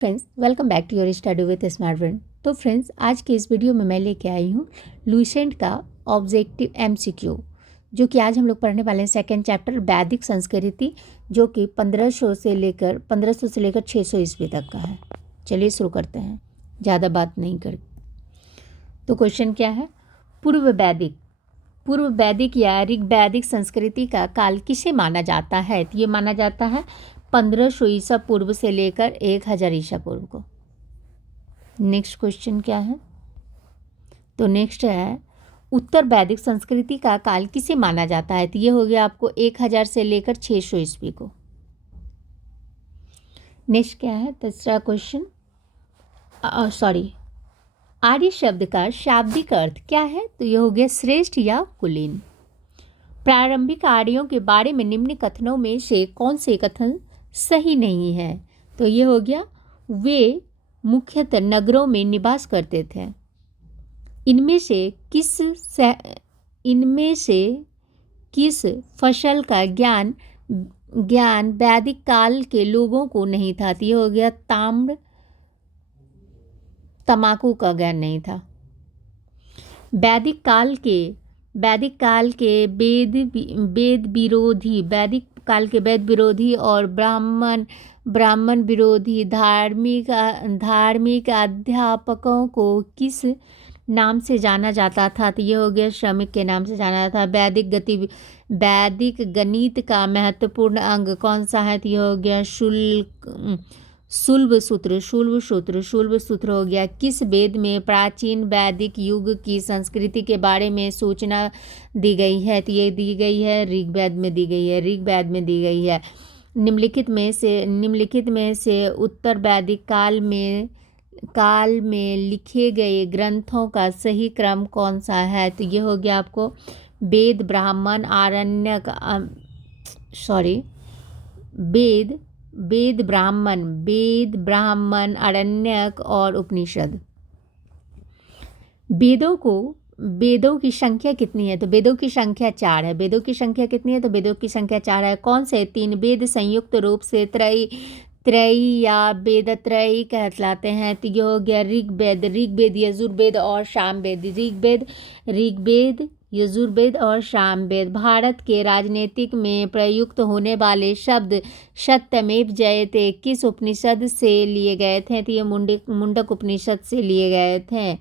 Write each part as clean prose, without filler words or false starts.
Friends, welcome back to your study with smart brain. तो friends, आज के इस वीडियो में मैं लेके आई हूँ लुसेंट का ऑब्जेक्टिव एमसीक्यू, जो कि आज हम लोग पढ़ने वाले हैं सेकेंड चैप्टर वैदिक संस्कृति, जो कि 1500 से लेकर 600 ईस्वी तक का है। चलिए शुरू करते हैं, ज़्यादा बात नहीं कर। तो क्वेश्चन क्या है? पूर्व वैदिक या ऋग वैदिक संस्कृति का काल किसे माना जाता है? तो ये माना जाता है 1500 ईसा पूर्व से लेकर 1000 ईसा पूर्व को। नेक्स्ट क्वेश्चन क्या है? तो नेक्स्ट है उत्तर वैदिक संस्कृति का काल किसे माना जाता है? तो ये हो गया आपको 1000 से लेकर 600 ईस्वी को। नेक्स्ट क्या है? तीसरा क्वेश्चन, आर्य शब्द का शाब्दिक अर्थ क्या है? तो ये हो गया श्रेष्ठ या कुलीन। प्रारंभिक आर्यों के बारे में निम्न कथनों में से कौन से कथन सही नहीं है? तो ये हो गया वे मुख्यतः नगरों में निवास करते थे। इनमें से किस फसल का ज्ञान वैदिक काल के लोगों को नहीं था? तो ये हो गया तमाकू का ज्ञान नहीं था। वैदिक काल के वेद विरोधी और ब्राह्मण विरोधी धार्मिक अध्यापकों को किस नाम से जाना जाता था? तो ये हो गया श्रमिक के नाम से जाना जाता था। वैदिक गणित का महत्वपूर्ण अंग कौन सा है? तो ये हो गया शुल्ब सूत्र हो गया। किस वेद में प्राचीन वैदिक युग की संस्कृति के बारे में सूचना दी गई है? तो ये दी गई है ऋग्वेद में दी गई है। निम्नलिखित में से उत्तर वैदिक काल में लिखे गए ग्रंथों का सही क्रम कौन सा है? तो ये हो गया आपको वेद ब्राह्मण आरण्यक और उपनिषद। वेदों की संख्या कितनी है? तो वेदों की संख्या 4 है। वेदों की संख्या कितनी है? तो वेदों की संख्या 4 है। कौन से 3 वेद संयुक्त रूप से त्रयी या वेदत्रयी कहलाते हैं? तो ये हो गया ऋग्वेद यजुर्वेद और सामवेद। ऋग्वेद यजुर्वेद और सामवेद। भारत के राजनीतिक में प्रयुक्त होने वाले शब्द सत्यमेव जयते किस उपनिषद से लिए गए थे? तो ये मुंडक उपनिषद से लिए गए थे।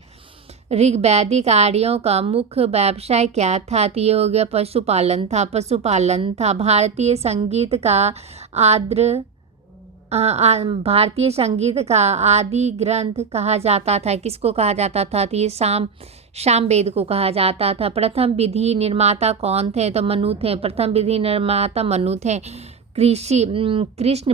ऋग्वैदिक आर्यों का मुख्य व्यवसाय क्या था? तो ये हो गया पशुपालन था। भारतीय संगीत का आदि ग्रंथ कहा जाता था, किसको कहा जाता था? तो ये सामवेद को कहा जाता था। प्रथम विधि निर्माता कौन थे? तो मनु थे। कृष्ण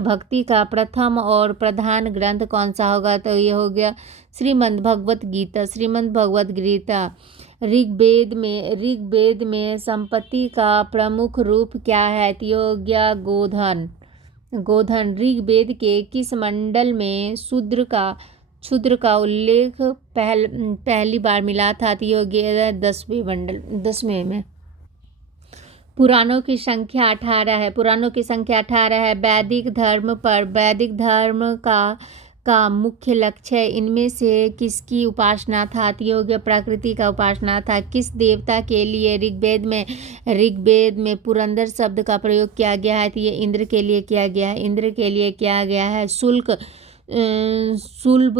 भक्ति का प्रथम और प्रधान ग्रंथ कौन सा होगा? तो ये हो गया श्रीमद् भगवत गीता। ऋग्वेद में संपत्ति का प्रमुख रूप क्या है? तो ये हो गया गोधन। ऋग्वेद के किस मंडल में शूद्र का उल्लेख पहली बार मिला था? तो ये हो गया 10वें में। पुराणों की संख्या 18 है। वैदिक धर्म का मुख्य लक्ष्य इनमें से किसकी उपासना था? तो ये हो गया प्रकृति का उपासना था। किस देवता के लिए ऋग्वेद में पुरंदर शब्द का प्रयोग किया गया है? तो ये इंद्र के लिए किया गया है। शुल्ब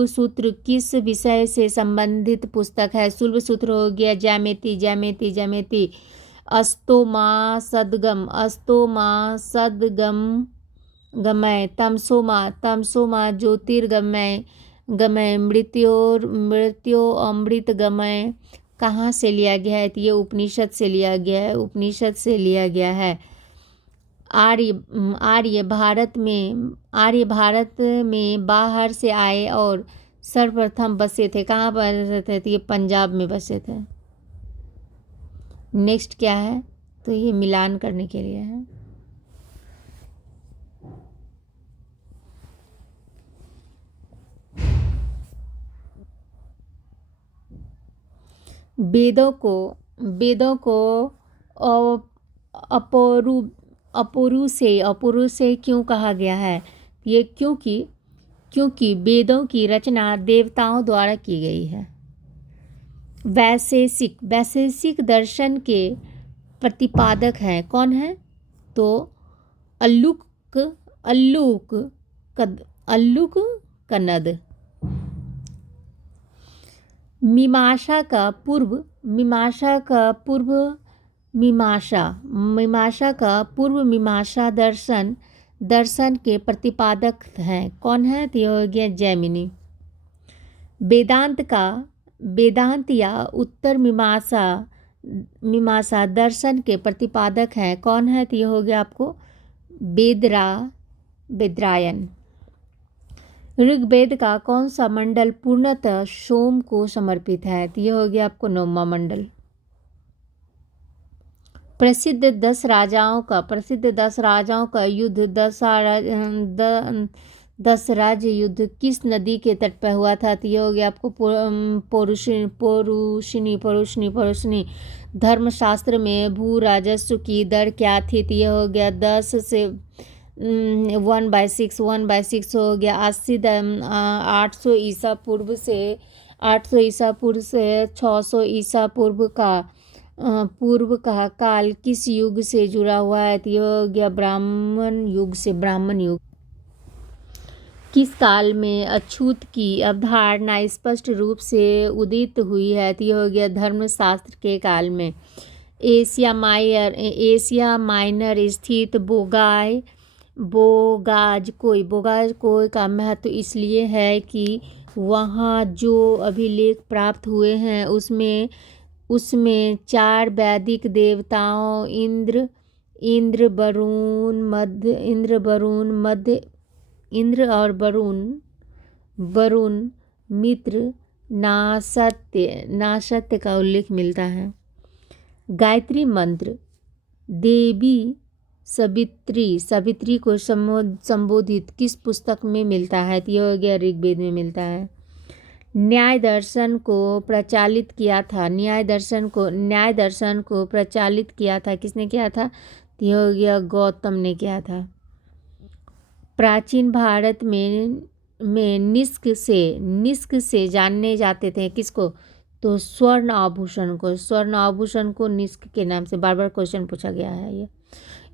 सूत्र किस विषय से संबंधित पुस्तक है? शुल्ब सूत्र हो गया ज्यामिति। अस्तोमा सदगमय तमसोमा ज्योतिर्गमय मृत्यो अमृत गमय कहाँ से लिया गया है? तो ये उपनिषद से लिया गया है। आर्य भारत में बाहर से आए और सर्वप्रथम बसे थे। कहाँ बसे थे? तो ये पंजाब में बसे थे। नेक्स्ट क्या है? तो ये मिलान करने के लिए है। वेदों को अपौरुषेय क्यों कहा गया है? ये क्योंकि वेदों की रचना देवताओं द्वारा की गई है। वैशेषिक दर्शन के प्रतिपादक हैं कौन है? तो अल्लूक कन्नद। मीमांसा का पूर्व मीमांसा दर्शन के प्रतिपादक हैं कौन है? तो यह हो गया जैमिनी। वेदांत या उत्तर मीमांसा दर्शन के प्रतिपादक हैं कौन है? तो यह हो गया आपको वेदरायन। ऋग्वेद का कौन सा मंडल पूर्णतः सोम को समर्पित है? तो यह हो गया आपको 9वां मंडल। प्रसिद्ध 10 राजाओं का युद्ध दस राज्य युद्ध किस नदी के तट पर हुआ था? तो यह हो गया आपको पौरुषणी। धर्मशास्त्र में भू राजस्व की दर क्या थी? तो यह हो गया 10 से 1/6 हो गया। 800 ईसा पूर्व से 600 ईसा पूर्व का काल किस युग से जुड़ा हुआ है? तो यह हो गया ब्राह्मण युग से। ब्राह्मण युग। किस काल में अछूत की अवधारणा स्पष्ट रूप से उदित हुई है? तो यह हो गया धर्मशास्त्र के काल में। एशिया माइनर स्थित बोगाज कोई का महत्व इसलिए है कि वहाँ जो अभिलेख प्राप्त हुए हैं उसमें 4 वैदिक देवताओं इंद्र और वरुण मित्र नासत्य का उल्लेख मिलता है। गायत्री मंत्र देवी सावित्री को संबोधित किस पुस्तक में मिलता है? तो यह हो गया ऋग्वेद में मिलता है। न्याय दर्शन को प्रचालित किया था किसने किया था? तो यह हो गया गौतम ने किया था। प्राचीन भारत में निष्क से जाने जाते थे किसको? तो स्वर्ण आभूषण को निष्क के नाम से बार बार क्वेश्चन पूछा गया है। ये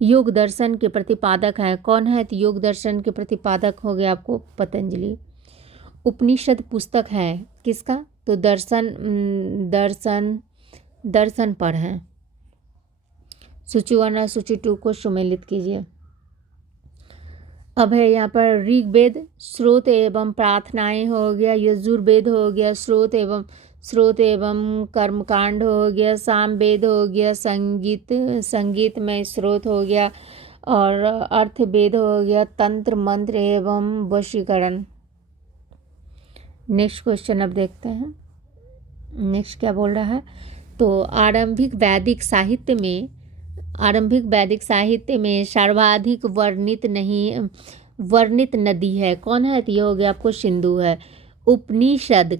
योग दर्शन के प्रतिपादक हैं कौन है? तो योग दर्शन के प्रतिपादक हो गया आपको पतंजलि। उपनिषद पुस्तक है किसका? तो दर्शन पर है। सूची 1 और सूची 2 को सुमेलित कीजिए। अब है यहाँ पर ऋग्वेद स्रोत एवं प्रार्थनाएं हो गया। यजुर्वेद हो गया स्रोत एवं कर्मकांड हो गया। सामवेद हो गया संगीत में स्रोत हो गया। और अर्थवेद हो गया तंत्र मंत्र एवं वशीकरण। नेक्स्ट क्वेश्चन अब देखते हैं। नेक्स्ट क्या बोल रहा है? तो आरंभिक वैदिक साहित्य में सर्वाधिक वर्णित नदी है कौन है? तो ये हो गया आपको सिंधु है। उपनिषद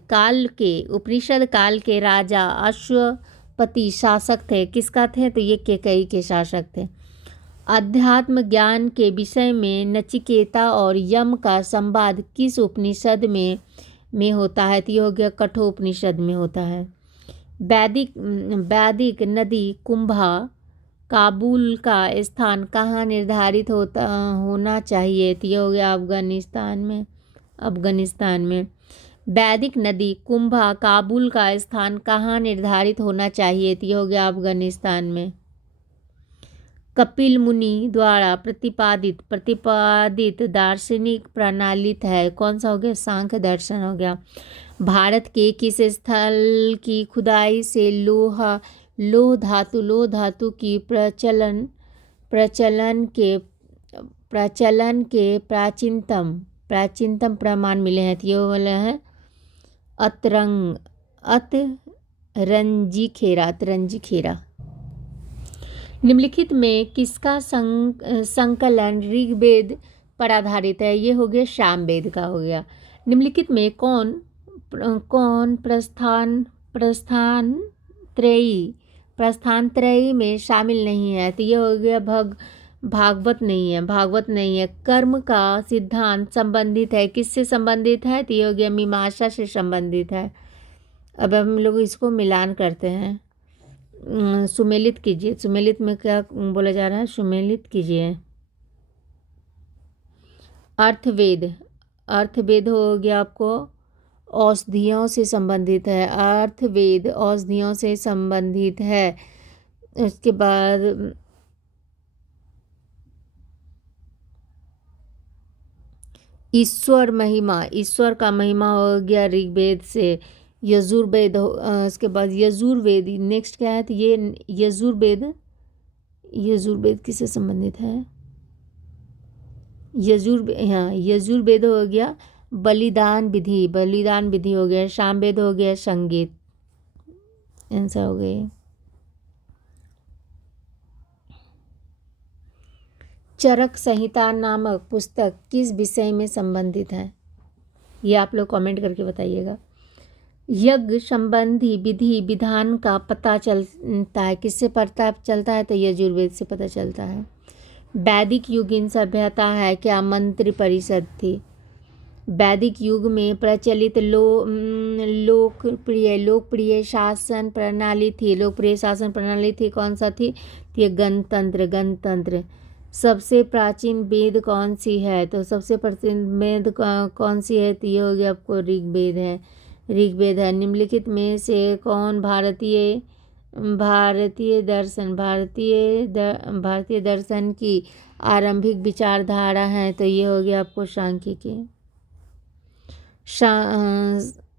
काल के राजा अश्वपति शासक थे किसका थे? तो ये केकई के शासक थे। अध्यात्म ज्ञान के विषय में नचिकेता और यम का संवाद किस उपनिषद में होता है? तो ये हो गया कठोपनिषद में होता है। वैदिक नदी कुंभा काबुल का स्थान कहाँ निर्धारित होना चाहिए? तो ये हो गया अफगानिस्तान में। वैदिक नदी कुंभा काबुल का स्थान कहाँ निर्धारित होना चाहिए? तो ये हो गया अफगानिस्तान में। कपिल मुनि द्वारा प्रतिपादित दार्शनिक प्रणाली है कौन सा? हो गया सांख्य दर्शन हो गया। भारत के किस स्थल की खुदाई से लोह धातु की प्रचलन के प्राचीनतम प्रमाण मिले हैं? तो ये वाला है अतरंजी खेरा। निम्नलिखित में किसका संकलन ऋग्वेद पर आधारित है? ये हो गया सामवेद का हो गया। निम्नलिखित में कौन प्रस्थान त्रयी में शामिल नहीं है? तो ये हो गया भागवत नहीं है, भागवत नहीं है। कर्म का सिद्धांत संबंधित है, किससे संबंधित है? तो ये हो गया मीमांसा से संबंधित है। अब हम लोग इसको मिलान करते हैं। सुमेलित कीजिए, सुमेलित में क्या बोला जा रहा है? सुमेलित कीजिए। अर्थवेद, अर्थवेद हो गया आपको औषधियों से संबंधित है, अर्थवेद औषधियों से संबंधित है। उसके बाद ईश्वर महिमा, ईश्वर का महिमा हो गया ऋग्वेद से। यजुर्वेद उसके बाद यजुर्वेद नेक्स्ट क्या है? तो ये यजुर्वेद, यजुर्वेद किससे संबंधित है? हाँ, यजुर्वेद हो गया बलिदान विधि, बलिदान विधि हो गया। सामवेद हो गया संगीत। आंसर हो गए। चरक संहिता नामक पुस्तक किस विषय में संबंधित है? ये आप लोग कमेंट करके बताइएगा। यज्ञ संबंधी विधि विधान का पता चलता है, किससे पता चलता है? तो यजुर्वेद से पता चलता है। वैदिक युगीन सभ्यता है क्या? मंत्रि परिषद थी। वैदिक युग में प्रचलित लोकप्रिय शासन प्रणाली थी, लोकप्रिय शासन प्रणाली थी, कौन सा थी? ये गणतंत्र, गणतंत्र। सबसे प्राचीन वेद कौन सी है? तो सबसे प्राचीन वेद कौन सी है? तो ये हो गया आपको ऋग्वेद है, ऋग्वेद है। निम्नलिखित में से कौन भारतीय दर्शन की आरंभिक विचारधारा है? तो ये हो गया आपको सांख्यिकी।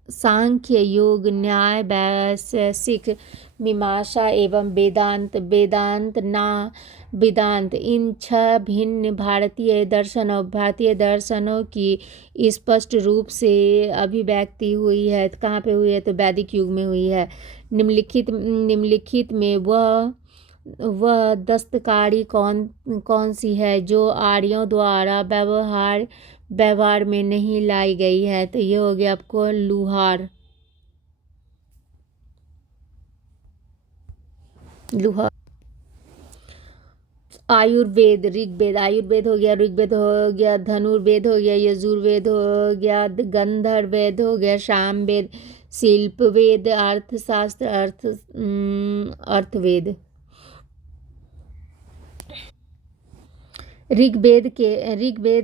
सांख्य, योग, न्याय, वैशेषिक, मीमांसा एवं वेदांत, वेदांत इन 6 भिन्न भारतीय दर्शनों की स्पष्ट रूप से अभिव्यक्ति हुई है। कहाँ पे हुई है? तो वैदिक युग में हुई है। निम्नलिखित में वह दस्तकारी कौन सी है जो आर्यों द्वारा व्यवहार में नहीं लाई गई है? तो ये हो गया आपको लुहार। आयुर्वेद, ऋग्वेद, आयुर्वेद हो गया, ऋग्वेद हो गया, धनुर्वेद हो गया, यजुर्वेद हो गया, गंधर्ववेद हो गया, सामवेद, शिल्पवेद, अर्थशास्त्र, अर्थवेद। ऋग्वेद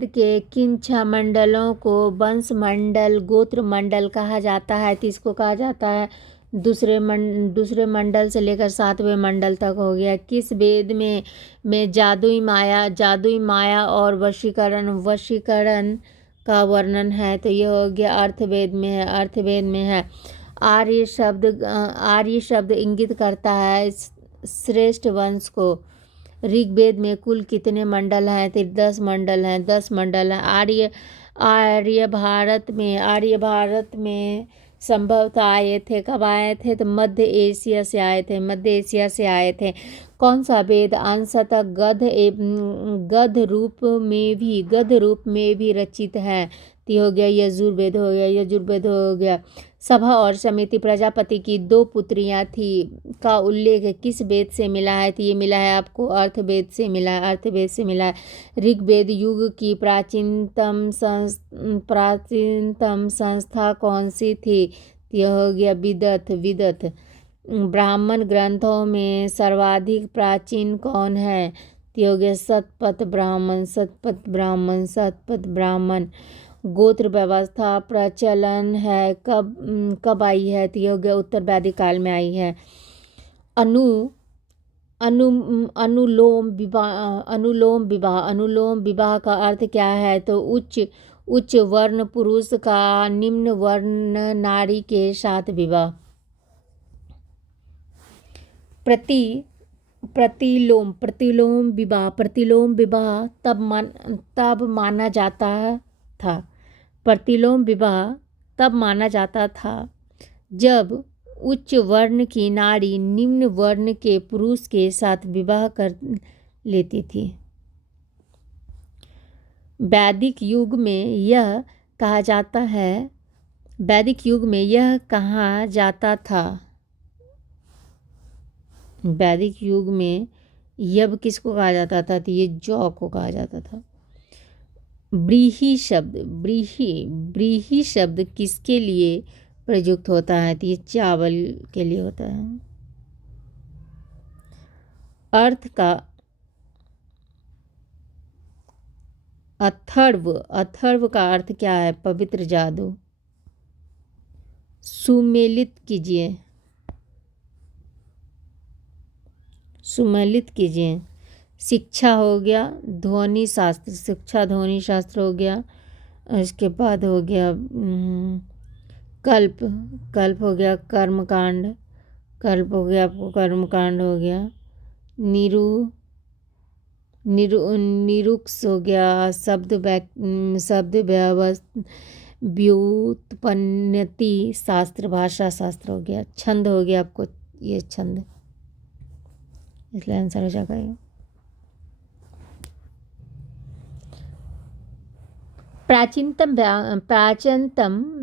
के किन 6 मंडलों को वंश मंडल, गोत्र मंडल कहा जाता है? तो इसको कहा जाता है दूसरे मंडल से लेकर 7वें मंडल तक हो गया। किस वेद में जादुई माया और वशीकरण का वर्णन है? तो ये हो गया अर्थवेद में है, अर्थवेद में है। आर्य शब्द इंगित करता है श्रेष्ठ वंश को। ऋग्वेद में कुल कितने मंडल हैं? तो 10 मंडल हैं, 10 मंडल हैं। आर्य भारत में संभवतः आए थे। कब आए थे? तो मध्य एशिया से आए थे, मध्य एशिया से आए थे। कौन सा वेद अंशतः गद्य रूप में भी रचित है? तो हो गया यजुर्वेद हो गया, यजुर्वेद हो गया। सभा और समिति प्रजापति की 2 पुत्रियां थी का उल्लेख किस वेद से मिला है? तो ये मिला है आपको अर्थवेद से मिला है, अर्थवेद से मिला है। ऋग्वेद युग की प्राचीनतम संस्था कौन सी थी? यह हो गया विदत। ब्राह्मण ग्रंथों में सर्वाधिक प्राचीन कौन है? तो हो गया शतपथ ब्राह्मण। गोत्र व्यवस्था प्रचलन है कब आई है? तो ये हो गया उत्तर वैदिक काल में आई है। अनुलोम विवाह का अर्थ क्या है? तो उच्च वर्ण पुरुष का निम्न वर्ण नारी के साथ विवाह। प्रतिलोम विवाह तब माना जाता था। प्रतिलोम विवाह तब माना जाता था जब उच्च वर्ण की नारी निम्न वर्ण के पुरुष के साथ विवाह कर लेती थी। वैदिक युग में यह कहा जाता था। वैदिक युग में यब किसको कहा जाता था? तो ये जौ को कहा जाता था। व्रीहि शब्द, व्रीहि शब्द किसके लिए प्रयुक्त होता है? तो ये चावल के लिए होता है। अथर्व का अर्थ क्या है? पवित्र जादू। सुमेलित कीजिए, सुमेलित कीजिए। शिक्षा हो गया, ध्वनि शास्त्र, शिक्षा ध्वनि शास्त्र हो गया। इसके बाद हो गया कल्प, कल्प हो गया कर्मकांड, कल्प हो गया आपको कर्मकांड हो गया। निरुक्स हो गया शब्द व्युत्पन्नति शास्त्र, भाषा शास्त्र हो गया। छंद हो गया आपको ये छंद, इसलिए आंसर हो जाएगा ये। प्राचीनतम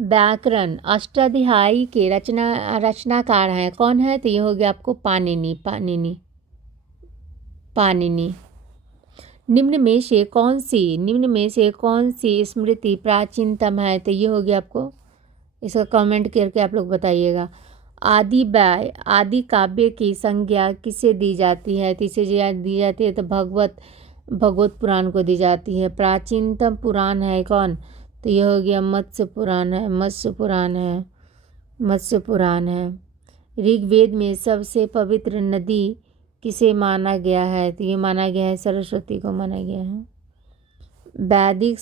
व्याकरण अष्टाध्यायी के रचनाकार हैं, कौन है? तो ये हो गया आपको पाणिनि। निम्न में से कौन सी स्मृति प्राचीनतम है? तो ये हो गया आपको, इसका कमेंट करके आप लोग बताइएगा। आदि काव्य की संज्ञा किसे दी जाती है? तो इसे दी जाती है तो भगवत पुराण को दी जाती है। प्राचीनतम पुराण है कौन? तो ये हो गया मत्स्य पुराण है। ऋग्वेद में सबसे पवित्र नदी किसे माना गया है? तो ये माना गया है सरस्वती को माना गया है। वैदिक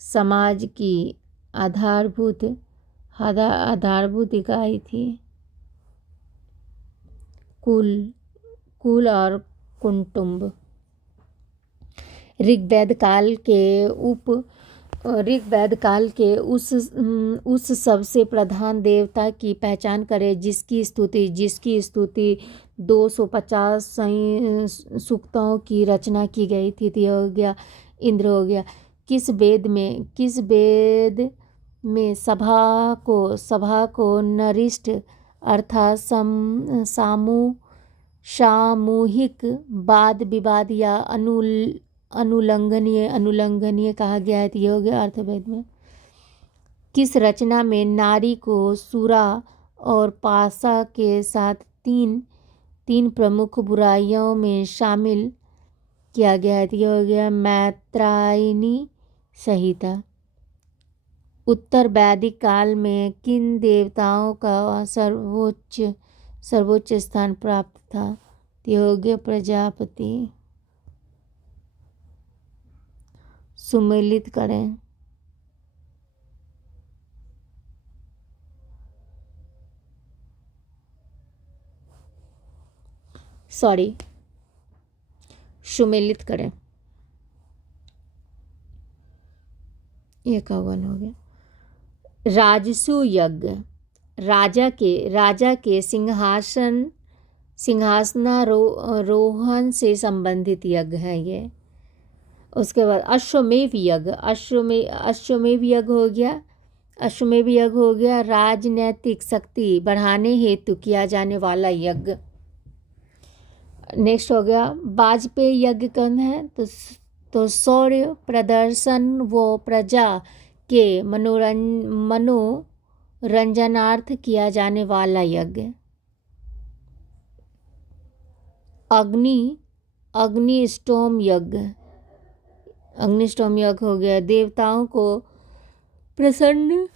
समाज की आधारभूत इकाई थी कुल और कुटुंब। ऋग्वेद काल के उस सबसे प्रधान देवता की पहचान करें जिसकी स्तुति 250 सूक्तों की रचना की गई थी। तो हो गया इंद्र हो गया। किस वेद में सभा को नरिष्ट अर्थात सामूहिक वाद विवाद या अनुलंघनीय कहा गया है? तो ये हो गया अर्थवेद में। किस रचना में नारी को सुरा और पाशा के साथ तीन प्रमुख बुराइयों में शामिल किया गया है? तो ये हो गया मैत्रायणी संहिता। उत्तर वैदिक काल में किन देवताओं का सर्वोच्च स्थान प्राप्त था? तो ये हो गया प्रजापति। सुमेलित करें। सुमेलित करें। ये कवन हो गया? राजसु यज्ञ राजा के सिंहासनारोहण से संबंधित यज्ञ है ये। उसके बाद अश्वमेध यज्ञ हो गया राजनैतिक शक्ति बढ़ाने हेतु किया जाने वाला यज्ञ। नेक्स्ट हो गया वाजपेयी यज्ञ कौन है? तो शौर्य प्रदर्शन व प्रजा के मनोरंजनार्थ किया जाने वाला यज्ञ। अग्निष्टोम यज्ञ हो गया देवताओं को प्रसन्न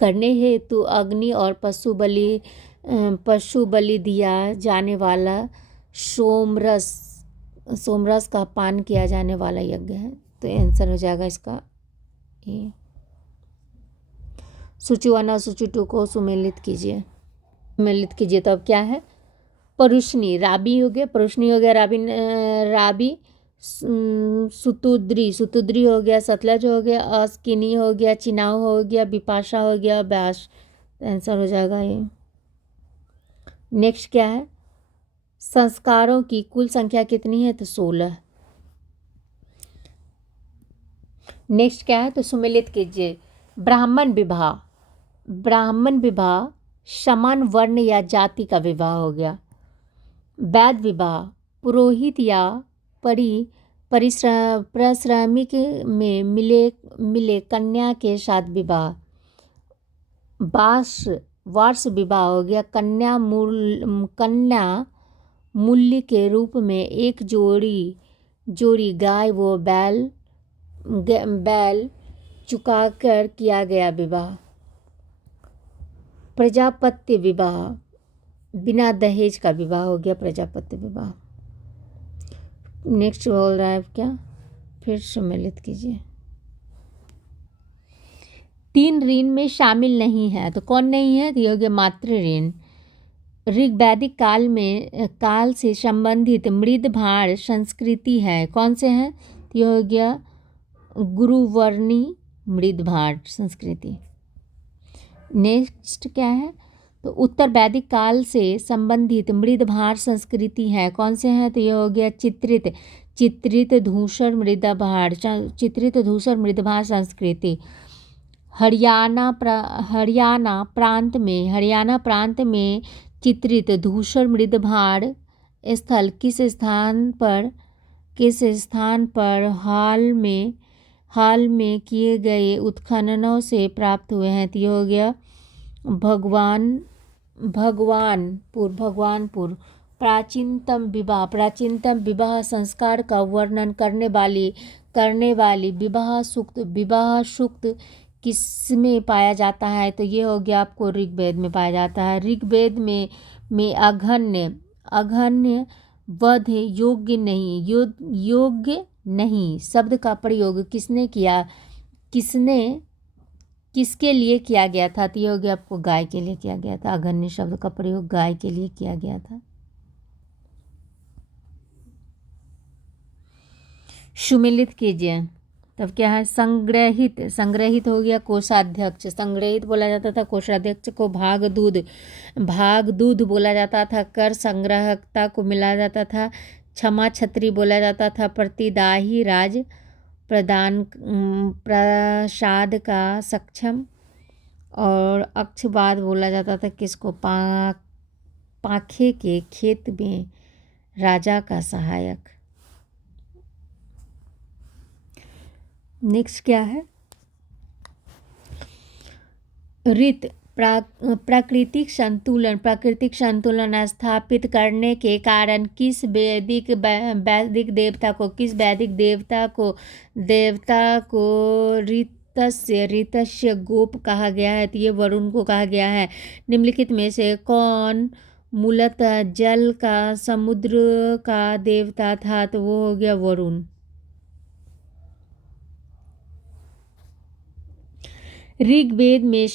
करने हेतु अग्नि और पशु बलि दिया जाने वाला सोमरस का पान किया जाने वाला यज्ञ है। तो आंसर हो जाएगा इसका ये। सूची 1 और सूची 2 को सुमेलित कीजिए। तो अब क्या है? परुष्णी राबी हो गया राबी सुतुद्री हो गया सतलज हो गया अस्किनी हो गया चिनाव हो गया बिपाशा हो गया व्यास। आंसर हो जाएगा ये। नेक्स्ट क्या है? संस्कारों की कुल संख्या कितनी है? तो 16। नेक्स्ट क्या है? तो सुमेलित कीजिए। ब्राह्मण विवाह समान वर्ण या जाति का विवाह हो गया। वैध विवाह, पुरोहित या परिश्रमिक में मिले कन्या के साथ विवाह। वार्ष विवाह हो गया। कन्या मूल्य के रूप में एक जोड़ी गाय व बैल चुकाकर किया गया विवाह। प्रजापत्य विवाह, बिना दहेज का विवाह हो गया प्रजापत्य विवाह। नेक्स्ट बोल रहा है क्या, फिर सम्मिलित कीजिए। 3 ऋण में शामिल नहीं है, तो कौन नहीं है, तो ये हो गया मातृ ऋण। ऋग्वैदिक काल से संबंधित मृद भाड़ संस्कृति है, कौन से हैं, तो ये हो गया गुरुवर्णी मृद भाड़ संस्कृति। नेक्स्ट क्या है, तो उत्तर वैदिक काल से संबंधित मृद भाड़ संस्कृति है, कौन से हैं, तो ये हो गया चित्रित धूसर मृद भाड़ संस्कृति। हरियाणा प्रांत में चित्रित धूसर मृद भाड़ स्थल किस स्थान पर हाल में किए गए उत्खननों से प्राप्त हुए हैं, तो ये हो गया भगवानपुर। प्राचीनतम विवाह संस्कार का वर्णन करने वाली विवाह सूक्त किसमें पाया जाता है, तो ये हो गया आपको ऋग्वेद में पाया जाता है। ऋग्वेद में अघन्य वध योग्य नहीं शब्द का प्रयोग किसके लिए किया गया था, तो ये हो गया आपको गाय के लिए किया गया था। अघन्य शब्द का प्रयोग गाय के लिए किया गया था। सुमिलित कीजिए, तब क्या है, संग्रहित हो गया कोषाध्यक्ष। संग्रहित बोला जाता था कोषाध्यक्ष को। भाग दूध बोला जाता था। कर संग्राहकता को मिला जाता था। क्षमा छत्री बोला जाता था। प्रतिदाही राज प्रसाद का सक्षम। और अक्षवाद बोला जाता था किसको, पाखे के खेत में राजा का सहायक। नेक्स्ट क्या है, ऋत प्राकृतिक संतुलन स्थापित करने के कारण किस वैदिक देवता को ऋतस्य गोप कहा गया है, तो ये वरुण को कहा गया है। निम्नलिखित में से कौन मूलतः जल का समुद्र का देवता था, तो वो हो गया वरुण। ऋग्वेद में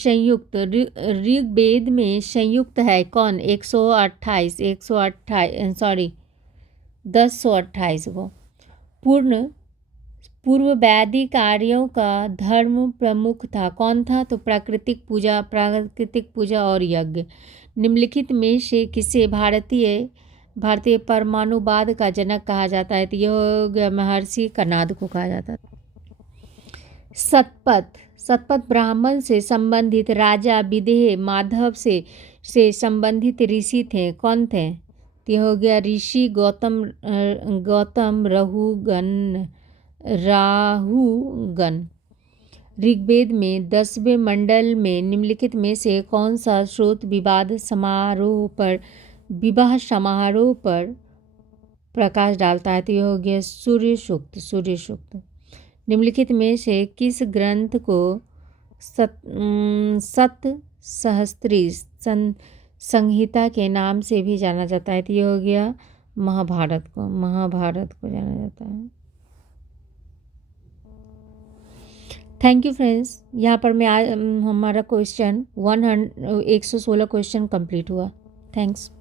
संयुक्त है कौन, 1028 को। पूर्व वैदिक आर्यों का धर्म प्रमुख था, कौन था, तो प्राकृतिक पूजा और यज्ञ। निम्नलिखित में से किसे भारतीय परमाणुवाद का जनक कहा जाता है, तो यह महर्षि कणाद को कहा जाता है। सतपथ ब्राह्मण से संबंधित राजा विदेह माधव से संबंधित ऋषि थे, कौन थे, तो हो गया ऋषि गौतम राहुगण। ऋग्वेद में 10वें मंडल में निम्नलिखित में से कौन सा स्रोत विवाह समारोह पर प्रकाश डालता है, तो यह हो गया सूर्य सूक्त। निम्नलिखित में से किस ग्रंथ को सतसहस्त्री संहिता के नाम से भी जाना जाता है, तो ये हो गया महाभारत को जाना जाता है। थैंक यू फ्रेंड्स, यहाँ पर हमारा क्वेश्चन 116 क्वेश्चन कंप्लीट हुआ। थैंक्स।